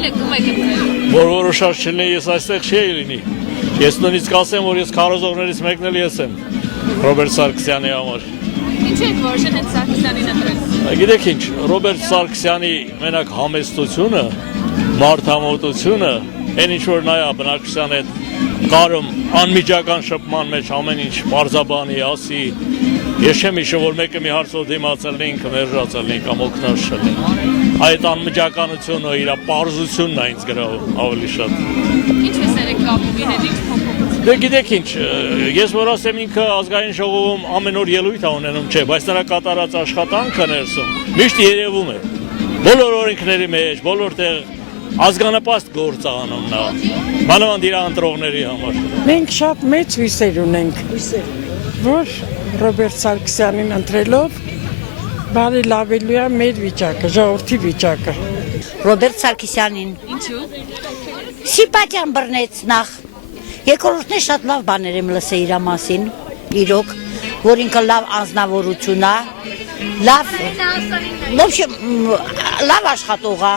ընտրել եք, ում եք ընտրել։ Որ որոշած չլինի, ես այստեղ չի լինի։ Ես նույնիսկ ասեմ, որ ես քարոզողներից մեկն էլ ես եմ Ռոբերտ Սարգսյանի համար։ Ինչու եք որոշել հենց Սարգսյանին ընտրել։ Գիտեք ինչ, Ռոբերտ Սարգսյանի մենակ համեստությունը, մարդամոտությունը, այն ինչ որ նայա բնակչության հետ կարում անմիջական շփման մեջ ամեն ինչ պարզաբանի, ասի, ես չեմ հիշում, որ մեկը մի հարցով դիմացել լինք, մերժացել լինք կամ օգնած չլինք։ Այդ անմիջականությունը, իր պարզությունն է ինձ գրավում ավելի շատ։ Ինչ հեսեր եք կապում իր հետ, ինչ փոփոխություն։ Դե գիտեք ինչ, ես որ ասեմ ինքը ազգային ժողովում ամեն օր ելույթ է ունենում, չէ, բայց նրա կատարած աշխատանքը ներսում միշտ երևում է։ Բոլոր օրենքների մեջ, բոլոր տեղ ազգանապաստ գործ է անում նա։ Մանավանդ իր ընտրողների համար։ Մենք շատ մեծ հույսեր ունենք, որ Ռոբերտ Սարգսյանին ընտրելով բարելավելու է մեր վիճակը, ժողովրդի վիճակը։ Ռոբերտ Սարգսյանին։ Ինչու։ Սիմպատիան բռնեց նախ։ Երկրորդն է շատ լավ բաներ եմ լսել իր մասին, իրոք, որ ինքը լավ անձնավորություն է, լավ աշխատող է,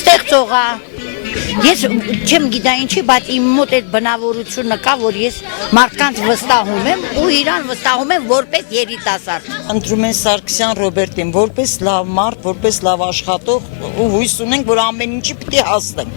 ստեղծող է։ Ես չեմ գիտա ինչի, բայց իմ մոտ այդ բնավորությունը կա, որ ես մարդկանց վստահում եմ ու իրան վստահում եմ որպես երիտասարդ։ Ընտրում են Սարգսյան Ռոբերտին որպես լավ մարդ, որպես լավ աշխատող ու հույս ունենք, որ ամեն ինչի պիտի հասնենք։